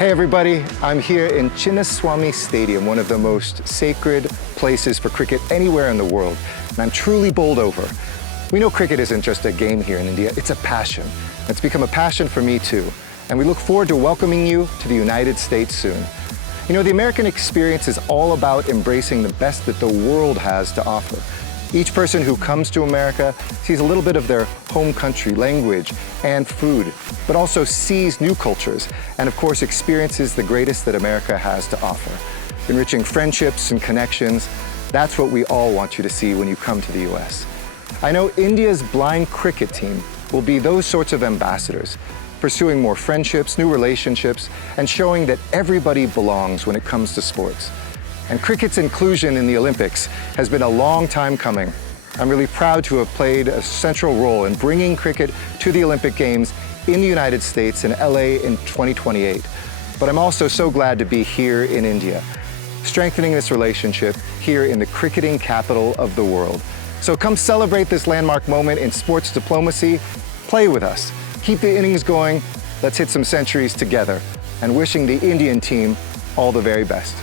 Hey everybody, I'm here in Chinnaswamy Stadium, one of the most sacred places for cricket anywhere in the world, and I'm truly bowled over. We know cricket isn't just a game here in India, it's a passion. It's become a passion for me too, and we look forward to welcoming you to the United States soon. You know, the American experience is all about embracing the best that the world has to offer. Each person who comes to America sees a little bit of their home country, language, and food, but also sees new cultures, and of course experiences the greatest that America has to offer. Enriching friendships and connections, that's what we all want you to see when you come to the US. I know India's blind cricket team will be those sorts of ambassadors, pursuing more friendships, new relationships, and showing that everybody belongs when it comes to sports. And cricket's inclusion in the Olympics has been a long time coming. I'm really proud to have played a central role in bringing cricket to the Olympic Games in the United States in LA in 2028. But I'm also so glad to be here in India, strengthening this relationship here in the cricketing capital of the world. So come celebrate this landmark moment in sports diplomacy. Play with us. Keep the innings going. Let's hit some centuries together. And wishing the Indian team all the very best.